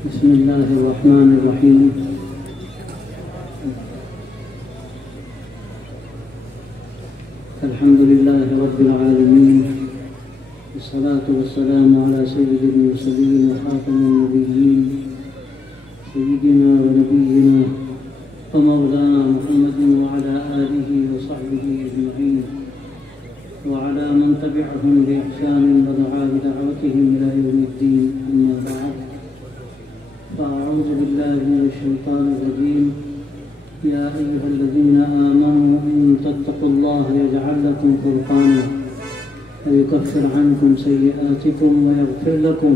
بسم الله الرحمن الرحيم. الحمد لله رب العالمين، والصلاة والسلام على سيد المرسلين وخاتم النبيين سيدنا ونبينا ومولانا محمد وعلى آله وصحبه أجمعين وعلى من تبعهم بإحسان ودعا بدعوتهم إلى يوم الدين. أما بعد، فأعوذ بالله من الشيطان الرجيم. يا أيها الذين آمنوا إن تتقوا الله يجعل لكم فرقانا ويكفر عنكم سيئاتكم ويغفر لكم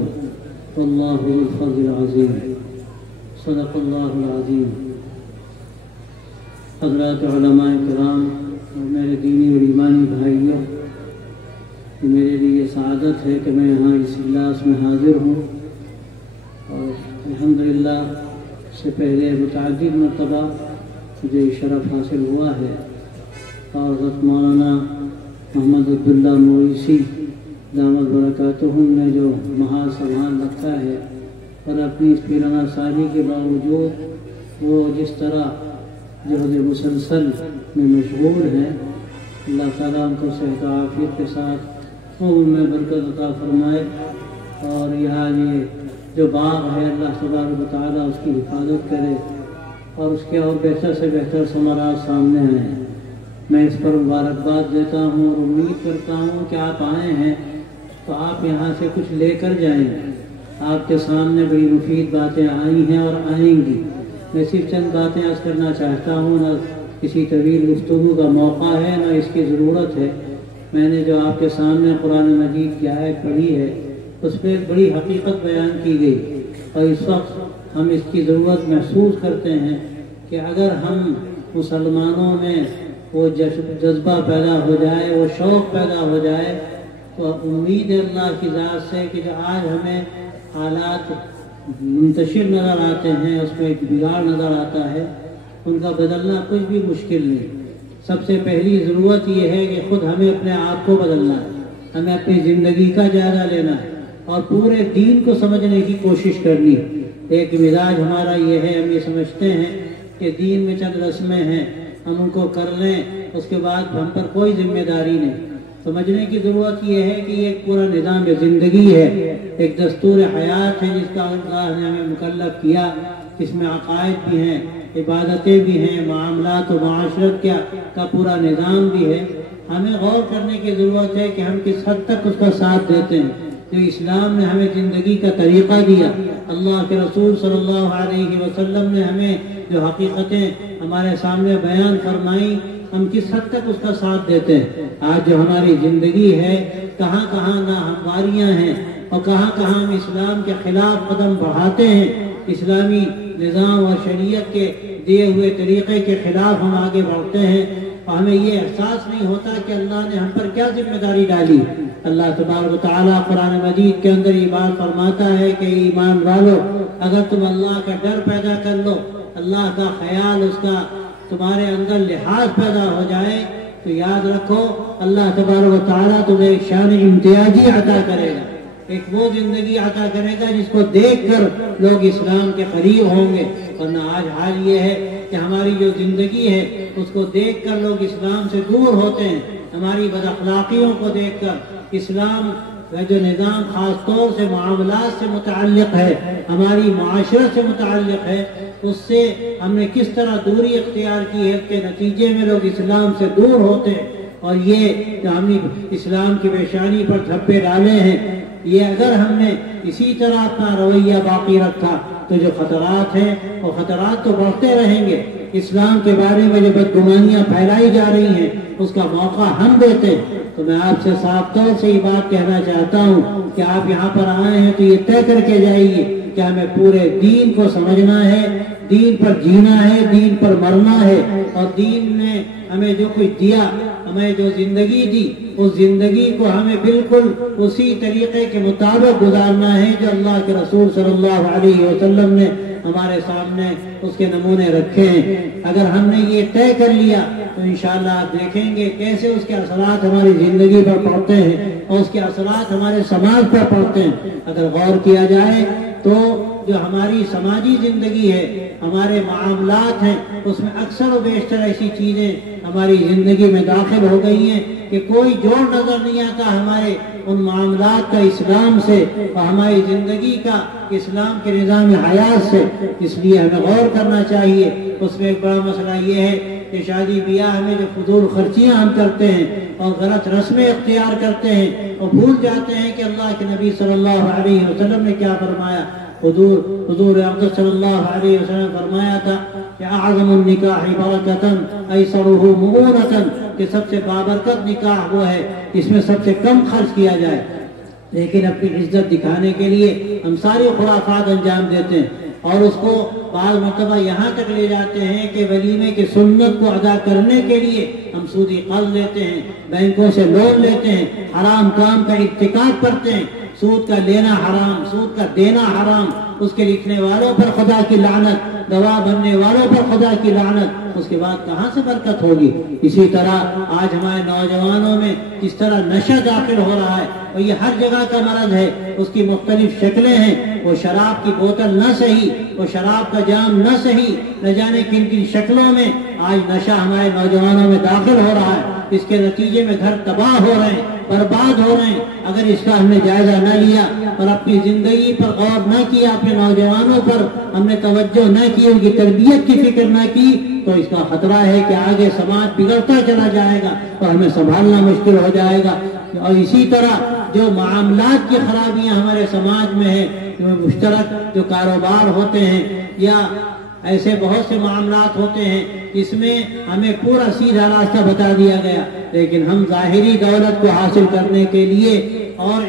والله ذو الفضل العظيم. صدق الله العظيم. حضرات علماء کرام اور میرے دینی اور ایمانی بھائیوں، میرے لیے سعادت ہے کہ میں یہاں اس اجلاس میں حاضر ہوں، اور الحمدللہ سے پہلے متعدد مرتبہ مجھے شرف حاصل ہوا ہے، اور حضرت مولانا محمد عبداللہ مویسی دامت برکاتہم نے جو محال سنبھال رکھا ہے، اور اپنی اس پیرانہ سالی کے باوجود وہ جس طرح جہد مسلسل میں مشغول ہیں، اللہ تعالیٰ ان کو صحت و عافیت کے ساتھ عمر میں برکت عطا فرمائے، اور یہاں یہ جو باغ ہے اللہ تبارک و تعالیٰ اس کی حفاظت کرے اور اس کے اور بہتر سے بہتر ثمرات سامنے آئیں۔ میں اس پر مبارکباد دیتا ہوں اور امید کرتا ہوں کہ آپ آئے ہیں تو آپ یہاں سے کچھ لے کر جائیں۔ آپ کے سامنے بڑی مفید باتیں آئی ہیں اور آئیں گی۔ میں صرف چند باتیں عرض کرنا چاہتا ہوں، نہ کسی طویل گفتگو کا موقع ہے نہ اس کی ضرورت ہے۔ میں نے جو آپ کے سامنے قرآن مجید کی آیت پڑھی ہے، اس پہ ایک بڑی حقیقت بیان کی گئی، اور اس وقت ہم اس کی ضرورت محسوس کرتے ہیں کہ اگر ہم مسلمانوں میں وہ جذبہ پیدا ہو جائے، وہ شوق پیدا ہو جائے، تو امید ہے اللہ کی ذات سے کہ جو آج ہمیں حالات منتشر نظر آتے ہیں، اس میں ایک بگاڑ نظر آتا ہے، ان کا بدلنا کچھ بھی مشکل نہیں۔ سب سے پہلی ضرورت یہ ہے کہ خود ہمیں اپنے آپ کو بدلنا ہے، ہمیں اپنی زندگی کا جائزہ لینا ہے اور پورے دین کو سمجھنے کی کوشش کرنی ہے۔ ایک مزاج ہمارا یہ ہے، ہم یہ سمجھتے ہیں کہ دین میں چند رسمیں ہیں، ہم ان کو کر لیں، اس کے بعد ہم پر کوئی ذمہ داری نہیں۔ سمجھنے کی ضرورت یہ ہے کہ یہ ایک پورا نظام زندگی ہے، ایک دستور حیات ہے جس کا اللہ نے ہمیں مکلف کیا، جس میں عقائد بھی ہیں، عبادتیں بھی ہیں، معاملات و معاشرت کا پورا نظام بھی ہے۔ ہمیں غور کرنے کی ضرورت ہے کہ ہم کس حد تک اس کا ساتھ دیتے ہیں۔ جو اسلام نے ہمیں زندگی کا طریقہ دیا، اللہ کے رسول صلی اللہ علیہ وسلم نے ہمیں جو حقیقتیں ہمارے سامنے بیان فرمائیں، ہم کس حد تک اس کا ساتھ دیتے ہیں۔ آج جو ہماری زندگی ہے، کہاں کہاں ناہمواریاں ہیں اور کہاں کہاں ہم اسلام کے خلاف قدم بڑھاتے ہیں، اسلامی نظام اور شریعت کے دیے ہوئے طریقے کے خلاف ہم آگے بڑھتے ہیں، اور ہمیں یہ احساس نہیں ہوتا کہ اللہ نے ہم پر کیا ذمہ داری ڈالی۔ اللہ تبارک و تعالیٰ قرآن مجید کے اندر یہ بات فرماتا ہے کہ ایمان والو، اگر تم اللہ کا ڈر پیدا کر لو، اللہ کا خیال، اس کا تمہارے اندر لحاظ پیدا ہو جائے، تو یاد رکھو اللہ تبارک و تعالیٰ تمہیں ایک شان امتیازی عطا کرے گا، ایک وہ زندگی عطا کرے گا جس کو دیکھ کر لوگ اسلام کے قریب ہوں گے۔ ورنہ آج حال یہ ہے کہ ہماری جو زندگی ہے اس کو دیکھ کر لوگ اسلام سے دور ہوتے ہیں، ہماری بد اخلاقیوں کو دیکھ کر۔ اسلام کا جو نظام خاص طور سے معاملات سے متعلق ہے، ہماری معاشرت سے متعلق ہے، اس سے ہم نے کس طرح دوری اختیار کی ہے کہ نتیجے میں لوگ اسلام سے دور ہوتے ہیں، اور یہ جو ہم نے اسلام کی پیشانی پر دھبے ڈالے ہیں، یہ اگر ہم نے اسی طرح اپنا رویہ باقی رکھا تو جو خطرات ہیں وہ خطرات تو بڑھتے رہیں گے۔ اسلام کے بارے میں جو بدگمانیاں پھیلائی جا رہی ہیں اس کا موقع ہم دیتے ہیں۔ تو میں آپ سے صاف طور سے یہ بات کہنا چاہتا ہوں کہ آپ یہاں پر آئے ہیں تو یہ طے کر کے جائیے کہ ہمیں پورے دین کو سمجھنا ہے، دین پر جینا ہے، دین پر مرنا ہے، اور دین نے ہمیں جو کچھ دیا، ہمیں جو زندگی دی، اس زندگی کو ہمیں بالکل اسی طریقے کے مطابق گزارنا ہے جو اللہ کے رسول صلی اللہ علیہ وسلم نے ہمارے سامنے اس کے نمونے رکھے ہیں۔ اگر ہم نے یہ طے کر لیا تو انشاءاللہ آپ دیکھیں گے کیسے اس کے اثرات ہماری زندگی پر پڑتے ہیں اور اس کے اثرات ہمارے سماج پر پڑتے ہیں۔ اگر غور کیا جائے تو جو ہماری سماجی زندگی ہے، ہمارے معاملات ہیں، اس میں اکثر و بیشتر ایسی چیزیں ہماری زندگی میں داخل ہو گئی ہیں کہ کوئی جوڑ نظر نہیں آتا ہمارے ان معاملات کا اسلام سے اور ہماری زندگی کا اسلام کے نظام حیات سے۔ اس لیے ہمیں غور کرنا چاہیے۔ اس میں ایک بڑا مسئلہ یہ ہے کہ شادی بیاہ میں جو فضول خرچیاں ہم کرتے ہیں اور غلط رسمیں اختیار کرتے ہیں اور بھول جاتے ہیں کہ اللہ کے نبی صلی اللہ علیہ وسلم نے کیا فرمایا۔ حضور اقدس صلی اللہ علیہ وسلم فرمایا تھا کہ اعظم النکاح برکتاً ایسرہ مؤونۃ، کہ سب سے بابرکت نکاح وہ ہے جس میں سب سے کم خرچ کیا جائے۔ لیکن اپنی عزت دکھانے کے لیے ہم ساری خرافات انجام دیتے ہیں اور اس کو بعض مرتبہ یہاں تک لے جاتے ہیں کہ ولیمے کی سنت کو ادا کرنے کے لیے ہم سودی قرض لیتے ہیں، بینکوں سے لون لیتے ہیں، حرام کام کا ارتکاب کرتے ہیں۔ سود کا لینا حرام، سود کا دینا حرام، اس کے لکھنے والوں پر خدا کی لعنت، گواہ بننے والوں پر خدا کی لعنت، اس کے بعد کہاں سے برکت ہوگی؟ اسی طرح آج ہمارے نوجوانوں میں جس طرح نشہ داخل ہو رہا ہے اور یہ ہر جگہ کا مرض ہے، اس کی مختلف شکلیں ہیں۔ وہ شراب کی بوتل نہ صحیح، وہ شراب کا جام نہ صحیح، نہ جانے کن کن شکلوں میں آج نشہ ہمارے نوجوانوں میں داخل ہو رہا ہے۔ اس کے نتیجے میں گھر تباہ ہو رہے ہیں، برباد ہو رہے ہیں۔ اگر اس کا ہم نے جائزہ نہ لیا اور اپنی زندگی پر غور نہ کیا، اپنے نوجوانوں پر ہم نے توجہ نہ کی، ان کی تربیت کی فکر نہ کی، تو اس کا خطرہ ہے کہ آگے سماج بگڑتا چلا جائے گا اور ہمیں سنبھالنا مشکل ہو جائے گا۔ اور اسی طرح جو معاملات کی خرابیاں ہمارے سماج میں ہیں، مشترک جو کاروبار ہوتے ہیں یا ایسے بہت سے معاملات ہوتے ہیں جس میں ہمیں پورا سیدھا راستہ بتا دیا گیا، لیکن ہم ظاہری دولت کو حاصل کرنے کے لیے اور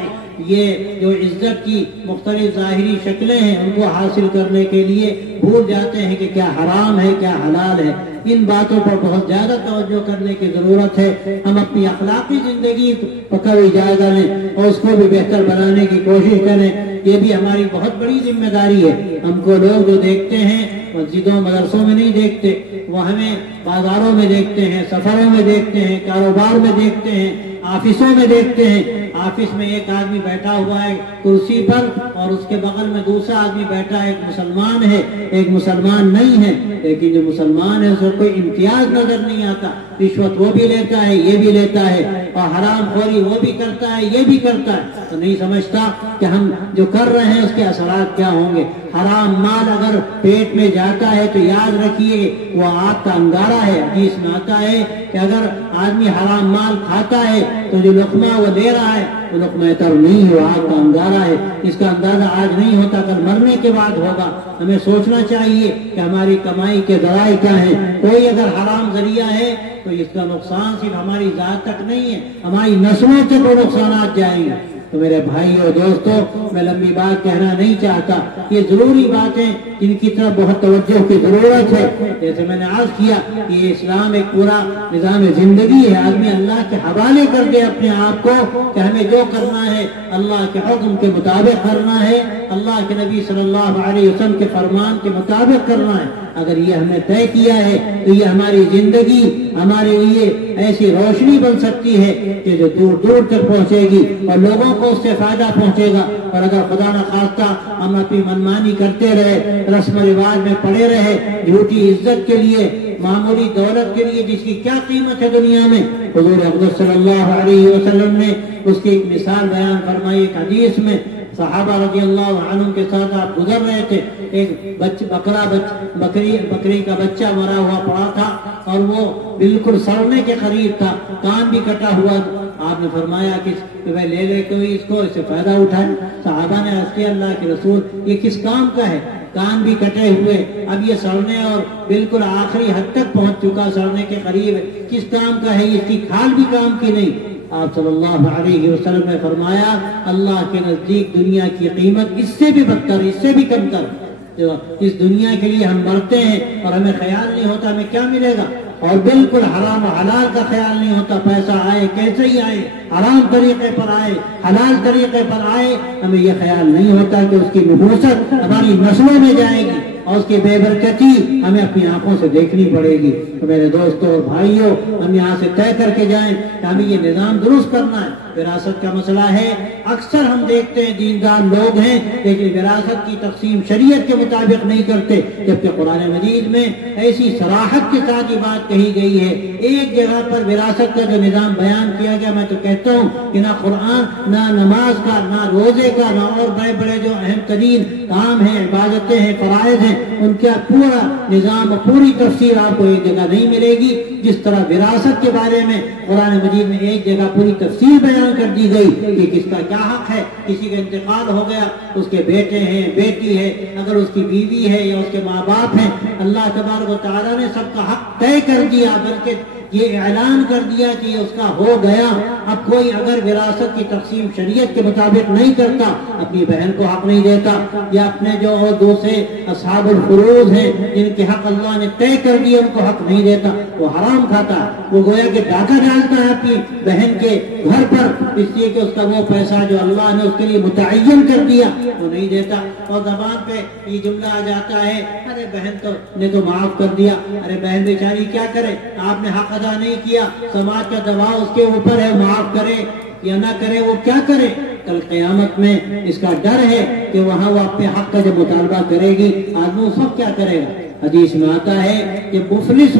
یہ جو عزت کی مختلف ظاہری شکلیں ہیں ان کو حاصل کرنے کے لیے بھول جاتے ہیں کہ کیا حرام ہے کیا حلال ہے۔ ان باتوں پر بہت زیادہ توجہ کرنے کی ضرورت ہے۔ ہم اپنی اخلاقی زندگی پر کبھی جائزہ لیں اور اس کو بھی بہتر بنانے کی کوشش کریں۔ یہ بھی ہماری بہت بڑی ذمہ داری ہے۔ ہم کو لوگ جو دیکھتے ہیں مسجدوں مدرسوں میں نہیں دیکھتے، وہ ہمیں بازاروں میں دیکھتے ہیں، سفروں میں دیکھتے ہیں، کاروبار میں دیکھتے ہیں، آفسوں میں دیکھتے ہیں۔ آفس میں ایک آدمی بیٹھا ہوا ہے کرسی پر اور اس کے بغل میں دوسرا آدمی بیٹھا ہے، ایک مسلمان ہے ایک مسلمان نہیں ہے، لیکن جو مسلمان ہے اس کو کوئی امتیاز نظر نہیں آتا۔ رشوت وہ بھی لیتا ہے یہ بھی لیتا ہے اور حرام خوری وہ بھی کرتا ہے یہ بھی کرتا ہے، تو نہیں سمجھتا کہ ہم جو کر رہے ہیں اس کے اثرات کیا ہوں گے۔ حرام مال اگر پیٹ میں جاتا ہے تو یاد رکھیے وہ آگ کا انگارہ ہے۔ حدیث میں آتا ہے کہ اگر آدمی حرام مال کھاتا ہے تو جو لقمہ وہ دے رہا ہے وہ لقمہ تر نہیں ہے، وہ آگ کا انگارہ ہے۔ اس کا اندازہ آج نہیں ہوتا، کل مرنے کے بعد ہوگا۔ ہمیں سوچنا چاہیے کہ ہماری کمائی کے ذرائع کیا ہیں۔ کوئی اگر حرام ذریعہ ہے تو اس کا نقصان صرف ہماری ذات تک نہیں ہے، ہماری نسلوں تک وہ نقصانات جائیں گے۔ تو میرے بھائی اور دوستوں، میں لمبی بات کہنا نہیں چاہتا، یہ ضروری باتیں جن کی طرف بہت توجہ کی ضرورت ہے۔ جیسے میں نے عرض کیا کہ یہ اسلام ایک پورا نظام زندگی ہے۔ آدمی اللہ کے حوالے کر دے اپنے آپ کو کہ ہمیں جو کرنا ہے اللہ کے حکم کے مطابق کرنا ہے، اللہ کے نبی صلی اللہ علیہ وسلم کے فرمان کے مطابق کرنا ہے۔ اگر یہ ہم نے طے کیا ہے تو یہ ہماری زندگی ہمارے لیے ایسی روشنی بن سکتی ہے کہ جو دور دور تک پہنچے گی اور لوگوں کو اس سے فائدہ پہنچے گا۔ اور اگر خدا نہ خواستہ ہم اپنی منمانی کرتے رہے، رسم و رواج میں پڑے رہے، جھوٹی عزت کے لیے، معمولی دولت کے لیے جس کی کیا قیمت ہے دنیا میں، حضور اقدس صلی اللہ علیہ وسلم نے اس کی ایک مثال بیان فرمائی۔ ایک حدیث میں صحابہ رضی اللہ عنہ کے ساتھ آپ گزر رہے تھے، ایک بکری کا بچہ مرا ہوا پڑا تھا اور وہ بالکل سڑنے کے قریب تھا، کان بھی کٹا ہوا۔ آپ نے فرمایا کہ لے لے کوئی اس کو، اس سے فائدہ اٹھائے۔ صحابہ نے عرض کیا اللہ کے رسول یہ کس کام کا ہے؟ کان بھی کٹے ہوئے، اب یہ سڑنے اور بالکل آخری حد تک پہنچ چکا، سڑنے کے قریب ہے، کس کام کا ہے؟ اس کی کھال بھی کام کی نہیں۔ آپ صلی اللہ علیہ وسلم نے فرمایا اللہ کے نزدیک دنیا کی قیمت اس سے بھی بدتر، اس سے بھی کم تر۔ جو اس دنیا کے لیے ہم مرتے ہیں اور ہمیں خیال نہیں ہوتا ہمیں کیا ملے گا، اور بالکل حرام و حلال کا خیال نہیں ہوتا، پیسہ آئے کیسے ہی آئے، حرام طریقے پر آئے حلال طریقے پر آئے، ہمیں یہ خیال نہیں ہوتا کہ اس کی نحوست ہماری نسلوں میں جائے گی۔ اور اس کی بے برکتی ہمیں اپنی آنکھوں سے دیکھنی پڑے گی۔ تو میرے دوستوں اور بھائیوں، ہم یہاں سے طے کر کے جائیں کہ ہمیں یہ نظام درست کرنا ہے۔ وراثت کا مسئلہ ہے، اکثر ہم دیکھتے ہیں دیندار لوگ ہیں لیکن وراثت کی تقسیم شریعت کے مطابق نہیں کرتے، جبکہ قرآن مجید میں ایسی صراحت کے ساتھ یہ بات کہی گئی ہے۔ ایک جگہ پر وراثت کا جو نظام بیان کیا گیا، میں تو کہتا ہوں کہ نہ قرآن، نہ نماز کا، نہ روزے کا، نہ اور بڑے بڑے جو اہم ترین کام ہیں، عبادتیں ہیں، فرائض ہیں، ان کا پورا نظام اور پوری تفسیر آپ کو ایک جگہ نہیں ملے گی۔ جس طرح وراثت کے بارے میں قرآن مجید میں ایک جگہ پوری تفسیر بیان کر دی گئی کہ کس کا کیا حق ہے۔ کسی کا انتقال ہو گیا، اس کے بیٹے ہیں، بیٹی ہے، اگر اس کی بیوی ہے یا اس کے ماں باپ ہیں، اللہ تبارک و تعالیٰ نے سب کا حق طے کر دیا، بلکہ یہ اعلان کر دیا کہ یہ اس کا ہو گیا۔ اب کوئی اگر وراثت کی تقسیم شریعت کے مطابق نہیں کرتا، اپنی بہن کو حق نہیں دیتا، یا اپنے جو اور دوسرے اصحاب الفروض ہیں جن کے حق اللہ نے طے کر دیے ان کو حق نہیں دیتا، وہ حرام کھاتا ہے، وہ گویا کہ ڈاکہ ڈالتا ہے اپنی بہن کے گھر پر، اس لیے کہ اس کا وہ پیسہ جو اللہ نے اس کے لیے متعین کر دیا وہ نہیں دیتا۔ اور زبان پہ یہ جملہ آ جاتا ہے، ارے بہن نے تو معاف کر دیا، ارے بہن بیچاری کیا کرے، آپ نے حق ادا نہیں کیا، سماج کا دباؤ اس کے اوپر ہے، معاف کرے یا نہ کرے، وہ کیا کرے؟ کل قیامت میں اس کا ڈر ہے کہ وہاں وہ اپنے حق کا جب مطالبہ کرے گی، آدمی سب کیا کرے گا؟ حدیث میں آتا ہے کہ مفلس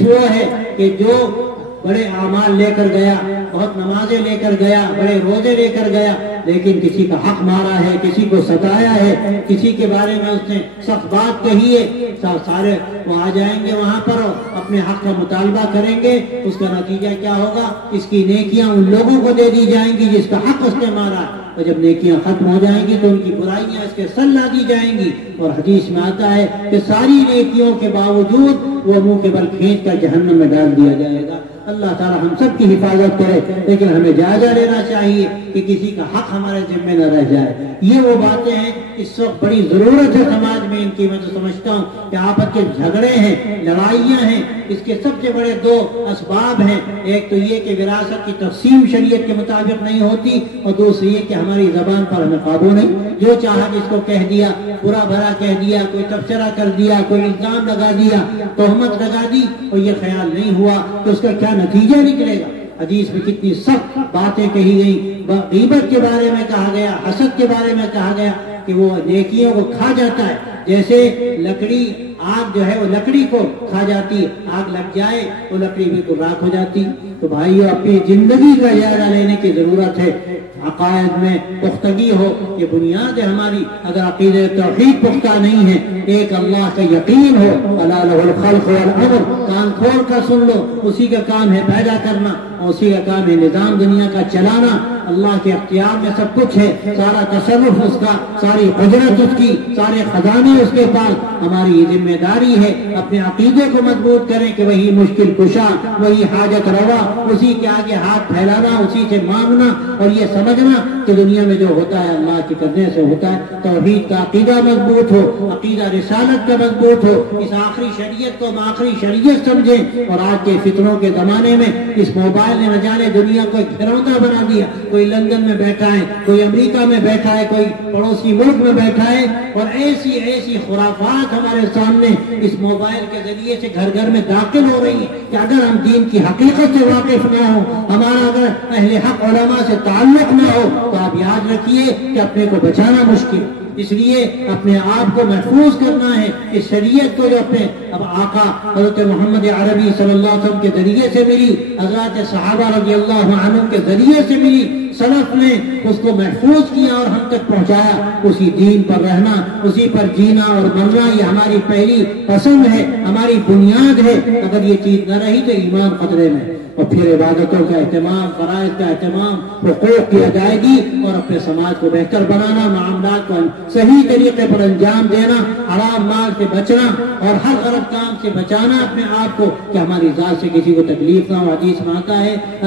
وہ ہے کہ جو بڑے اعمال لے کر گیا، بہت نمازیں لے کر گیا، بڑے روزے لے کر گیا، لیکن کسی کا حق مارا ہے، کسی کو ستایا ہے، کسی کے بارے میں اس نے سخت بات کہی ہے، سارے وہ آ جائیں گے وہاں پر اپنے حق کا مطالبہ کریں گے۔ اس کا نتیجہ کیا ہوگا؟ اس کی نیکیاں ان لوگوں کو دے دی جائیں گی جس کا حق اس نے مارا، اور جب نیکیاں ختم ہو جائیں گی تو ان کی برائیاں اس کے سر لا دی جائیں گی۔ اور حدیث میں آتا ہے کہ ساری نیکیوں کے باوجود وہ منہ کے بل کھینچ کر جہنم میں ڈال دیا جائے گا۔ اللہ تعالی ہم سب کی حفاظت کرے، لیکن ہمیں جائزہ لینا چاہیے کہ کسی کا حق ہمارے ذمہ نہ رہ جائے۔ یہ وہ باتیں ہیں، اس وقت بڑی ضرورت ہے سماج میں ان کی۔ میں تو سمجھتا ہوں کہ آپس کے جھگڑے ہیں، لڑائیاں ہیں، اس کے سب سے بڑے دو اسباب ہیں۔ ایک تو یہ کہ وراثت کی تقسیم شریعت کے مطابق نہیں ہوتی، اور دوسری یہ کہ ہماری زبان پر ہمیں قابو نہیں، جو چاہا جس کو کہہ دیا، برا بھلا کہہ دیا، کوئی تبصرہ کر دیا، کوئی الزام لگا دیا، تہمت لگا دی، اور یہ خیال نہیں ہوا کہ اس کا کیا نتیجہ نکلے گا۔ حدیث میں کتنی سخت باتیں کہی گئی، غیبت کے بارے میں کہا گیا، حسد کے بارے میں کہا گیا کہ وہ نیکیوں کو کھا جاتا ہے، جیسے لکڑی، آگ جو ہے وہ لکڑی کو کھا جاتی، آگ لگ جائے وہ لکڑی بالکل راکھ ہو جاتی۔ تو بھائیو، اپنی زندگی کا جائزہ لینے کی ضرورت ہے، عقائد میں پختگی ہو، یہ بنیاد ہے ہماری۔ اگر عقیدہ توحید پختہ نہیں ہے، ایک اللہ کا یقین ہو، الا لہ الخلق والامر، کان کھول کر سن لو، اسی کا کام ہے پیدا کرنا، اور اسی کا کام ہے نظام دنیا کا چلانا۔ اللہ کے اختیار میں سب کچھ ہے، سارا تصرف اس کا، ساری قدرت اس کی، سارے خزانے اس کے پاس۔ ہماری یہ ذمہ داری ہے اپنے عقیدے کو مضبوط کریں کہ وہی مشکل کشا، وہی حاجت روا، اسی کے آگے ہاتھ پھیلانا، اسی سے مانگنا، اور یہ سمجھنا کہ دنیا میں جو ہوتا ہے اللہ کے کرنے سے ہوتا ہے۔ توحید کا عقیدہ مضبوط ہو، عقیدہ رسالت کا مضبوط ہو، اس آخری شریعت کو ہم آخری شریعت سمجھیں۔ اور آج کے فتنوں کے زمانے میں اس موبائل نے نہ جانے دنیا کو ایک گھروندا بنا دیا، کوئی لندن میں بیٹھا ہے، کوئی امریکہ میں بیٹھا ہے، کوئی پڑوسی ملک میں بیٹھا ہے، اور ایسی خرافات ہمارے سامنے اس موبائل کے ذریعے سے گھر گھر میں داخل ہو رہی ہیں کہ اگر ہم دین کی حقیقت سے واقف نہ ہوں، ہمارا اگر اہل حق علماء سے تعلق نہ ہو، تو آپ یاد رکھیے کہ اپنے کو بچانا مشکل۔ اس لیے اپنے آپ کو محفوظ کرنا ہے، اس شریعت کو جو اپنے اب آقا حضرت محمد عربی صلی اللہ علیہ وسلم کے ذریعے سے ملی، حضرات صحابہ رضی اللہ عنہم کے ذریعے سے ملی، سلف نے اس کو محفوظ کیا اور ہم تک پہنچایا۔ اسی دین پر رہنا، اسی پر جینا اور مرنا، یہ ہماری پہلی پسند ہے، ہماری بنیاد ہے۔ اگر یہ چیز نہ رہی تو ایمان خطرے میں۔ اور پھر عبادتوں کا اہتمام، فرائض کا اہتمام، حقوق کی ادائیگی، اور اپنے سماج کو بہتر بنانا، معاملات کو صحیح طریقے پر انجام دینا، حرام مال سے بچنا، اور ہر غلط کام سے بچانا اپنے آپ کو کہ ہماری ذات سے کسی کو تکلیف نہ ہو۔ حدیث میں آتا ہے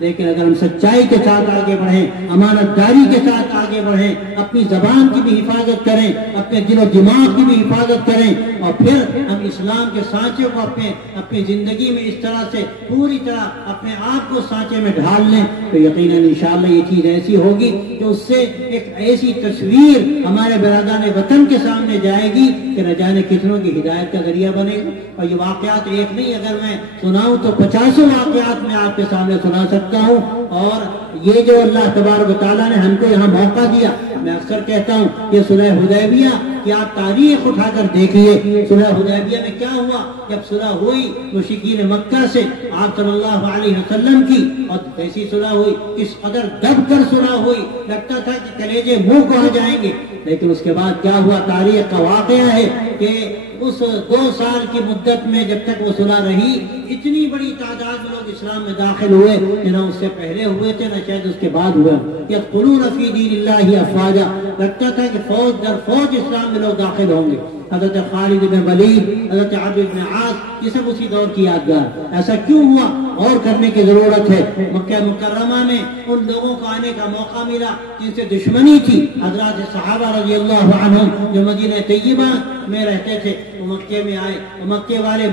لیکن اگر ہم سچائی کے ساتھ آگے بڑھیں، امانت داری کے ساتھ آگے بڑھیں، اپنی زبان کی بھی حفاظت کریں، اپنے دل و دماغ کی بھی حفاظت کریں، اور پھر ہم اسلام کے سانچے کو اپنی زندگی میں اس طرح سے پوری طرح اپنے آپ کو سانچے میں ڈھال لیں، تو یقیناً انشاءاللہ یہ چیز ایسی ہوگی کہ اس سے ایک ایسی تصویر ہمارے برادران وطن کے سامنے جائے گی کہ نہ جانے کتنوں کی ہدایت کا ذریعہ بنے گا۔ اور یہ واقعات ایک نہیں، اگر میں سناؤں تو 50 واقعات میں آپ کے سامنے سنا سکتا ہوں۔ اور یہ جو اللہ تبارک و تعالیٰ نے ہم کو یہاں موقع دیا، میں اکثر کہتا ہوں کہ صلح حدیبیہ کہ آپ تاریخ اٹھا کر دیکھیے، صلح حدیبیہ میں کیا ہوا؟ جب صلح ہوئی مشرکین مکہ سے آپ صلی اللہ علیہ وسلم کی، اور ایسی صلح ہوئی اس قدر دب کر صلح ہوئی، لگتا تھا کہ کلیجے منہ کو آ جائیں گے، لیکن اس کے بعد کیا ہوا؟ تاریخ کا واقعہ ہے کہ اس 2 سال کی مدت میں جب تک وہ صلح رہی، اتنی بڑی تعداد میں لوگ اسلام میں داخل ہوئے، نہ اس سے پہلے ہوئے تھے نہ شاید اس کے بعد ہوئے۔ یدخلون فی دین اللہ افواجا، لگتا تھا کہ فوج در فوج اسلام میں لوگ داخل ہوں گے۔ حضرت خالد بن ولید، حضرت عبد بن عاص، یہ سب اسی دور کی یادگار۔ ایسا کیوں ہوا؟ اور کرنے کی ضرورت ہے۔ مکہ مکرمہ میں ان لوگوں کو آنے کا موقع ملا جن سے دشمنی تھی، حضرات صحابہ رضی اللہ عنہم جو مدینہ طیبہ میں رہتے تھے، وہ مکے میں آئے، مکے والے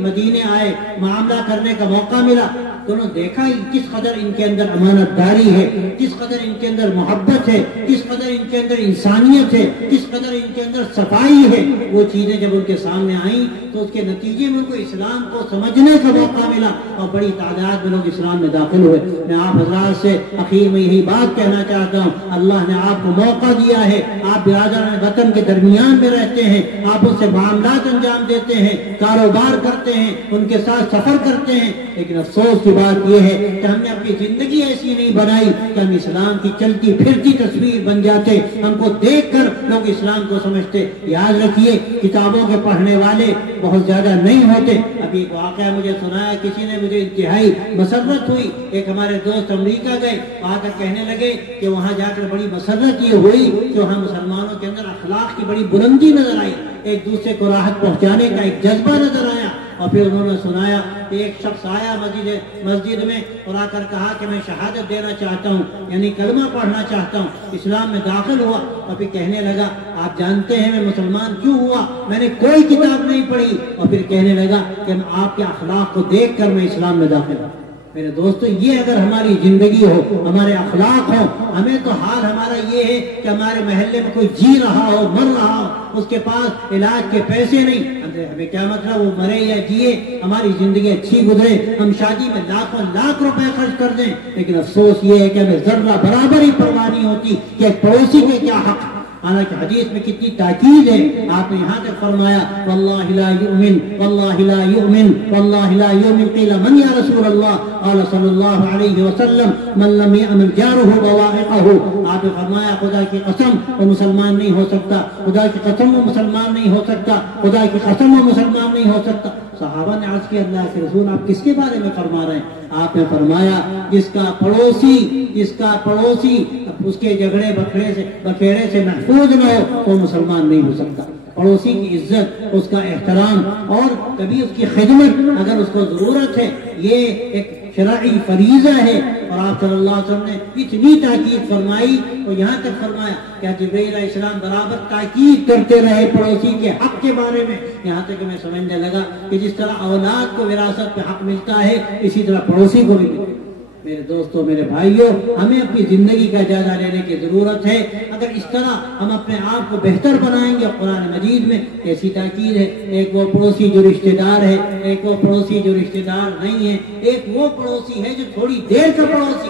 مدینے آئے، معاملہ کرنے کا موقع ملا۔ تو انہوں نے دیکھا کس قدر ان کے اندر امانت داری ہے، کس قدر ان کے اندر محبت ہے، کس قدر ان کے اندر انسانیت ہے، کس قدر ان کے اندر صفائی ہے۔ وہ چیزیں جب ان کے سامنے آئیں تو اس کے نتیجے میں ان کو اسلام کو سمجھنے کا موقع ملا، اور بڑی تعداد میں لوگ اسلام میں داخل ہوئے۔ میں آپ حضرات سے اخیر میں یہی بات کہنا چاہتا ہوں، اللہ نے آپ کو موقع دیا ہے، آپ برادران وطن کے درمیان میں رہتے ہیں، آپ اس سے معاملات انجام دیتے ہیں، کاروبار کرتے ہیں، ان کے ساتھ سفر کرتے ہیں، لیکن افسوس کی بات یہ ہے کہ ہم نے اپنی زندگی ایسی نہیں بنائی کہ ہم اسلام کی چلتی پھرتی تصویر بن جاتے، ہم کو دیکھ کر لوگ اسلام کو سمجھتے۔ یاد رکھیے، کتابوں کے پڑھنے والے بہت زیادہ نہیں ہوتے۔ ابھی ایک واقعہ مجھے سنایا کسی نے، مجھے انتہائی مسرت ہوئی۔ ایک ہمارے دوست امریکہ گئے، وہاں کر کہنے لگے کہ وہاں جا کر بڑی مسرت یہ ہوئی کہ وہاں مسلمانوں کے اندر اخلاق کی بڑی بلندی نظر آئی، ایک دوسرے کو راحت پہنچانے کا ایک جذبہ نظر آیا۔ اور پھر انہوں نے سنایا کہ ایک شخص آیا مسجد میں اور آ کر کہا کہ میں شہادت دینا چاہتا ہوں، یعنی کلمہ پڑھنا چاہتا ہوں، اسلام میں داخل ہوا۔ اور پھر کہنے لگا آپ جانتے ہیں میں مسلمان کیوں ہوا؟ میں نے کوئی کتاب نہیں پڑھی۔ اور پھر کہنے لگا کہ آپ کے اخلاق کو دیکھ کر میں اسلام میں داخل ہوں۔ میرے دوستو، یہ اگر ہماری زندگی ہو، ہمارے اخلاق ہو، ہمیں تو حال ہمارا یہ ہے کہ ہمارے محلے میں کوئی جی رہا ہو، مر رہا ہو، اس کے پاس علاج کے پیسے نہیں، ہمیں کیا مطلب وہ مرے یا جیے، ہماری زندگی اچھی گزرے، ہم شادی میں لاکھوں لاکھ روپے خرچ کر دیں، لیکن افسوس یہ ہے کہ ہمیں ذرہ برابر ہی پرواہ نہیں ہوتی کہ ایک پڑوسی کے کیا حق۔ حالانکہ حدیث میں کتنی تاکید ہے، آپ نے یہاں تک فرمایا واللہ لا یؤمن واللہ لا یؤمن واللہ لا یؤمن، قیل من یا رسول اللہ، قال صلی اللہ علیہ وسلم من لم یأمن جارہ بوائقہ۔ آپ نے فرمایا خدا کی قسم وہ مسلمان نہیں ہو سکتا، خدا کی قسم وہ مسلمان نہیں ہو سکتا، خدا کی قسم وہ مسلمان نہیں ہو سکتا۔ صحابہ نے عرض کیا اللہ کے رسول آپ کس کے بارے میں فرما رہے ہیں؟ آپ نے فرمایا جس کا پڑوسی اس کے جھگڑے بکھیڑے سے محفوظ نہ ہو وہ مسلمان نہیں ہو سکتا۔ پڑوسی کی عزت، اس کا احترام اور کبھی اس کی خدمت اگر اس کو ضرورت ہے، یہ ایک شرعی فریضہ ہے۔ اور آپ صلی اللہ علیہ وسلم نے اتنی تاکید فرمائی اور یہاں تک فرمایا کہ جبرائیل علیہ السلام برابر تاکید کرتے رہے پڑوسی کے حق کے بارے میں، یہاں تک کہ میں سمجھنے لگا کہ جس طرح اولاد کو وراثت پہ حق ملتا ہے اسی طرح پڑوسی کو بھی ملتا ہے۔ میرے دوستوں، میرے بھائیوں، ہمیں اپنی زندگی کا جائزہ لینے کی ضرورت ہے۔ اگر اس طرح ہم اپنے آپ کو بہتر بنائیں گے، قرآن مجید میں ایسی تاکید ہے، ایک وہ پڑوسی جو رشتہ دار ہے، ایک وہ پڑوسی جو رشتہ دار نہیں ہے، ایک وہ پڑوسی ہے جو تھوڑی دیر کا پڑوسی،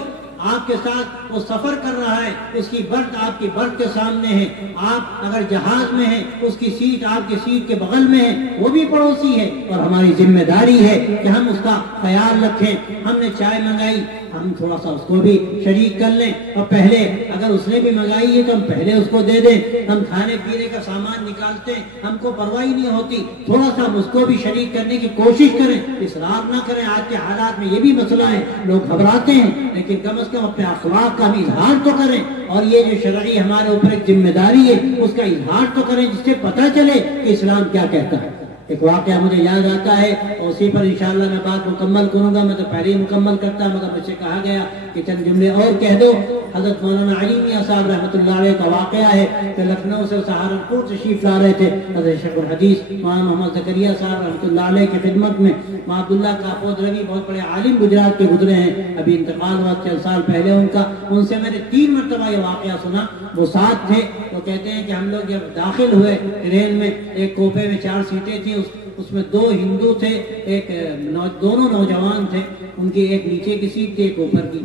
آپ کے ساتھ وہ سفر کر رہا ہے، اس کی برت آپ کی برت کے سامنے ہے، آپ اگر جہاز میں ہیں اس کی سیٹ آپ کی سیٹ کے بغل میں ہے، وہ بھی پڑوسی ہے۔ اور ہماری ذمہ داری ہے کہ ہم اس کا خیال رکھیں۔ ہم نے چائے منگائی، ہم تھوڑا سا اس کو بھی شریک کر لیں، اور پہلے اگر اس نے بھی منگائی ہے تو ہم پہلے اس کو دے دیں۔ ہم کھانے پینے کا سامان نکالتے ہیں، ہم کو پرواہ نہیں ہوتی، تھوڑا سا ہم اس کو بھی شریک کرنے کی کوشش کریں، اسراف نہ کریں۔ آج کے حالات میں یہ بھی مسئلہ ہے، لوگ گھبراتے ہیں، لیکن کم از کم اپنے اخلاق کا بھی اظہار تو کریں، اور یہ جو شرعی ہمارے اوپر ایک ذمہ داری ہے اس کا اظہار تو کریں، جس سے پتہ چلے کہ اسلام کیا کہتا ہے۔ ایک واقعہ مجھے یاد آتا ہے اور اسی پر انشاءاللہ میں بات مکمل کروں گا. میں تو پہلے ہی مکمل کرتا مگر مجھ سے کہا گیا کہ چند جملے اور کہہ دو. حضرت مولانا علی میاں صاحب رحمۃ اللہ علیہ کا واقعہ ہے کہ لکھنؤ سے سہارنپور تشریف لا رہے تھے. حضرت شیخ الحدیث مولانا محمد زکریا صاحب رحمۃ اللہ علیہ کی خدمت میں ماں عبداللہ کاپود روی بہت بڑے عالم گجرات کے گزرے ہیں, ابھی انتقال ہوا 4 سال پہلے ان کا. ان سے میں نے 3 مرتبہ یہ واقعہ سنا. وہ ساتھ تھے. وہ کہتے ہیں کہ ہم لوگ جب داخل ہوئے ٹرین میں, ایک کوپے میں 4 سیٹیں تھیں, اس میں 2 ہندو تھے, ایک دونوں نوجوان تھے. ان کی ایک نیچے کی سیٹ تھی, ایک اوپر کی.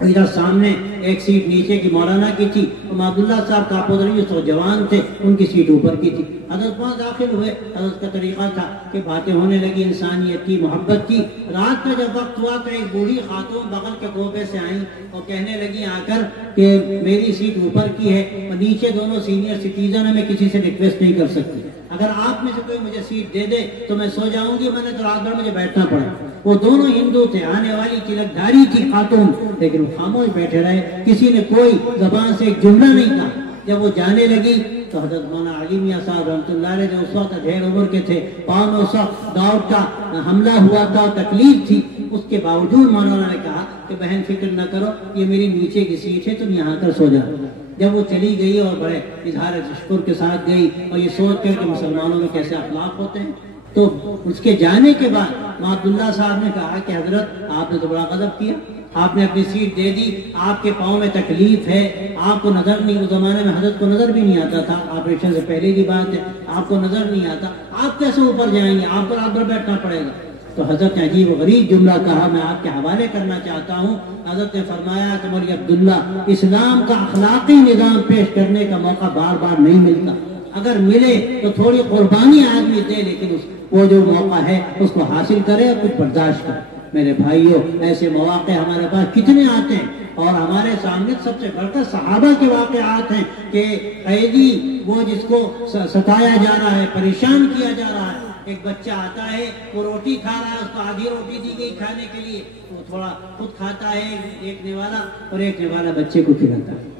ادھر سامنے ایک سیٹ نیچے کی مولانا کی تھی, اور عبداللہ صاحب کاپودری جوان تھے, ان کی سیٹ اوپر کی تھی. حضرت وہاں داخل ہوئے. حضرت کا طریقہ تھا کہ باتیں ہونے لگی, انسانیت کی, محبت کی. رات کا جب وقت ہوا تو ایک بوڑھی خاتون بغل کے کوپے سے آئیں اور کہنے لگی آ کر کہ میری سیٹ اوپر کی ہے اور نیچے دونوں سینئر سٹیزن ہیں, میں کسی سے ریکویسٹ نہیں کر سکتی. اگر آپ میں سے کوئی مجھے سیٹ دے دے تو میں سو جاؤں گی. میں نے تو رات بھر مجھے بیٹھنا پڑا. وہ دونوں ہندو تھے, آنے والی تلک دھاری تھی خاتون, لیکن وہ خاموش بیٹھے رہے. کسی نے کوئی زبان سے ایک جملہ نہیں کہا. جب وہ جانے لگی تو حضرت مولانا علی میاں صاحب رحمۃ اللہ علیہ جو اس وقت ڈھیر عمر کے تھے, پاؤں میں اس وقت داؤد کا حملہ ہوا تھا, تکلیف تھی, اس کے باوجود مولانا نے کہا کہ بہن فکر نہ کرو, یہ میری نیچے کی سیٹ ہے, تم یہاں کر سو جاؤ. جب وہ چلی گئی اور بڑے اظہار تشکر کے ساتھ گئی, اور یہ سوچ کر کہ مسلمانوں میں کیسے اخلاق ہوتے ہیں, تو اس کے جانے کے بعد ماں عبداللہ صاحب نے کہا کہ حضرت آپ نے تو بڑا غضب کیا, آپ نے اپنی سیٹ دے دی, آپ کے پاؤں میں تکلیف ہے, آپ کو نظر نہیں, اس زمانے میں حضرت کو نظر بھی نہیں آتا تھا, آپریشن سے پہلے کی بات ہے, آپ کو نظر نہیں آتا, آپ کیسے اوپر جائیں گے, آپ کو رات بھر بیٹھنا پڑے گا. تو حضرت نے عجیب و غریب جملہ کہا, میں آپ کے حوالے کرنا چاہتا ہوں. حضرت نے فرمایا کہ مولانا عبداللہ, اسلام کا اخلاقی نظام پیش کرنے کا موقع بار بار نہیں ملتا. اگر ملے تو تھوڑی قربانی آدمی دے, لیکن وہ جو موقع ہے اس کو حاصل کرے اور کچھ برداشت کرے. میرے بھائیوں, ایسے مواقع ہمارے پاس کتنے آتے ہیں, اور ہمارے سامنے سب سے بڑھ کر صحابہ کے واقعات ہیں کہ قیدی وہ جس کو ستایا جا رہا ہے, پریشان کیا جا رہا ہے, ایک بچہ آتا ہے, وہ روٹی کھا رہا ہے, اس کو آدھی روٹی دی گئی کھانے کے لیے, وہ تھوڑا خود کھاتا ہے ایک نوالا, اور ایک نوالا بچے کو کھلاتا ہے.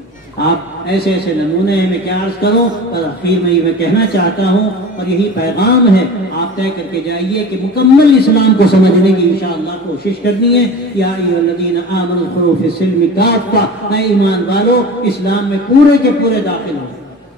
آپ ایسے ایسے نمونے ہیں, میں کیا عرض کروں, اور اخیر میں یہ میں کہنا چاہتا ہوں, اور یہی پیغام ہے, آپ طے کر کے جائیے کہ مکمل اسلام کو سمجھنے کی انشاءاللہ کوشش کرنی ہے. یا ایھا الذین آمنوا ادخلوا فی السلم کافہ, اے ایمان والو اسلام میں پورے کے پورے داخل ہو,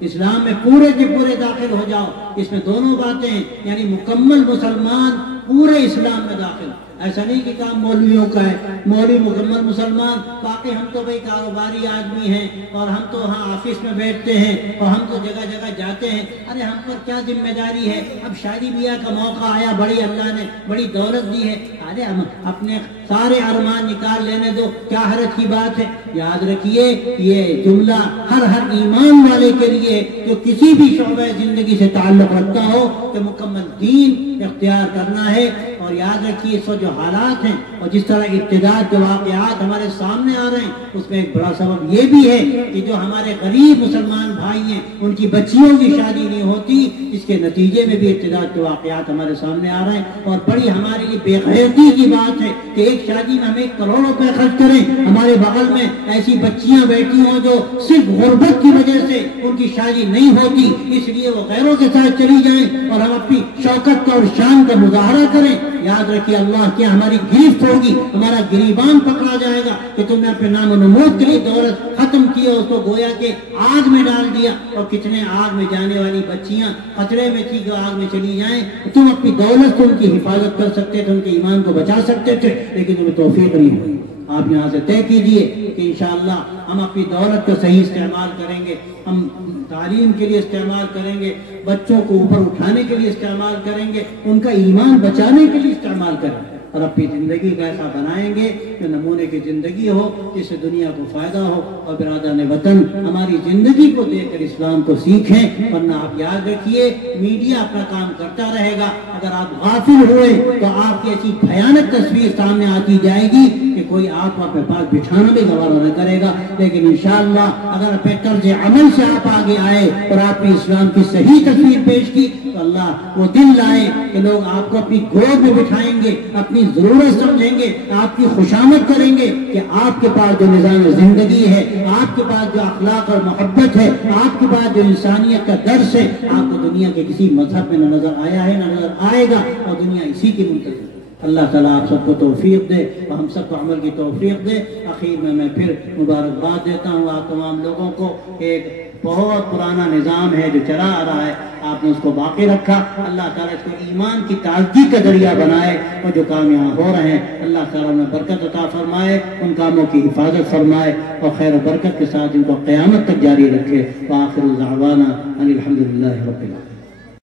اسلام میں پورے کے پورے داخل ہو جاؤ. اس میں دونوں باتیں ہیں, یعنی مکمل مسلمان پورے اسلام میں داخل. ایسا نہیں کہ کام مولویوں کا ہے, مولوی مکمل مسلمان, باقی ہم تو بھائی کاروباری آدمی ہیں, اور ہم تو ہاں آفس میں بیٹھتے ہیں, اور ہم تو جگہ جگہ جاتے ہیں. ارے ہم پر کیا ذمہ داری ہے, اب شادی بیاہ کا موقع آیا, بڑی اللہ نے بڑی دولت دی ہے, ارے ہم اپنے سارے ارمان نکال لینے دو, کیا حرج کی بات ہے. یاد رکھیے یہ جملہ ہر ایمان والے کے لیے جو کسی بھی شعبہ زندگی سے تعلق رکھتا ہو کہ مکمل دین اختیار کرنا ہے. اور یاد رکھیے اس وقت جو حالات ہیں اور جس طرح ارتداد کے واقعات ہمارے سامنے آ رہے ہیں, اس میں ایک بڑا سبب یہ بھی ہے کہ جو ہمارے غریب مسلمان بھائی ہیں ان کی بچیوں کی شادی نہیں ہوتی, اس کے نتیجے میں بھی ارتداد کے واقعات ہمارے سامنے آ رہے ہیں. اور بڑی ہمارے لیے بے غیرتی کی بات ہے کہ ایک شادی میں ہم 1 کروڑ روپے خرچ کریں, ہمارے بغل میں ایسی بچیاں بیٹھی ہوں جو صرف غربت کی وجہ سے ان کی شادی نہیں ہوتی, اس لیے وہ غیروں کے ساتھ چلی جائیں اور ہم اپنی شوکت کا اور شان کا مظاہرہ کریں. یاد رکھیے اللہ کیا ہماری گرفت ہوگی, ہمارا گریبان پکڑا جائے گا کہ تم نے اپنے نام و نمود کے لیے دولت ختم کی, اس کو گویا کہ آگ میں ڈال دیا. اور کتنے آگ میں جانے والی بچیاں خطرے میں تھی جو آگ میں چلی جائیں. تم اپنی دولت سے ان کی حفاظت کر سکتے تھے, ان کے ایمان کو بچا سکتے تھے, لیکن تمہیں توفیق نہیں ہوئی. آپ یہاں سے طے کیجئے کہ انشاءاللہ ہم اپنی دولت کا صحیح استعمال کریں گے, ہم تعلیم کے لیے استعمال کریں گے, بچوں کو اوپر اٹھانے کے لیے استعمال کریں گے, ان کا ایمان بچانے کے لیے استعمال کریں گے, اور اپنی زندگی کو ایسا بنائیں گے کہ نمونے کی زندگی ہو جس سے دنیا کو فائدہ ہو. اور برادران وطن ہماری زندگی کو دیکھ کر اسلام کو سیکھیں, ورنہ آپ یاد رکھیے میڈیا اپنا کام کرتا رہے گا, اگر آپ غافل ہوئے تو آپ کی ایسی بھیانک تصویر سامنے آتی جائے گی کہ کوئی آپ پہ پاک بچھانا بھی گوارا نہ کرے گا، لیکن انشاءاللہ اگر اپنے طرز عمل سے آپ آگے آئے اور آپ نے اسلام کی صحیح تصویر پیش کی تو اللہ وہ دن لائے کہ لوگ آپ کو اپنی گود میں بٹھائیں گے، اپنی ضرورت سمجھیں گے، آپ کی خوشامد کریں گے کہ آپ کے پاس جو نظام زندگی ہے، آپ کے پاس جو اخلاق اور محبت ہے، آپ کے پاس جو انسانیت کا درس ہے، آپ کو دنیا کے کسی مذہب میں نہ نظر آیا ہے نہ نظر آئے گا، اور دنیا اسی کی منتظر ہے۔ اللہ تعالیٰ آپ سب کو توفیق دے اور ہم سب کو عمل کی توفیق دے۔ اخیر میں پھر مبارکباد دیتا ہوں آپ تمام لوگوں کو۔ ایک بہت پرانا نظام ہے جو چلا آ رہا ہے، آپ نے اس کو باقی رکھا۔ اللہ تعالیٰ اس کو ایمان کی تازگی کا ذریعہ بنائے، اور جو کام یہاں ہو رہے ہیں اللہ تعالیٰ انہیں برکت عطا فرمائے، ان کاموں کی حفاظت فرمائے اور خیر و برکت کے ساتھ ان کو قیامت تک جاری رکھے۔ وآخر دعوانا ان الحمد للہ رب العالمین۔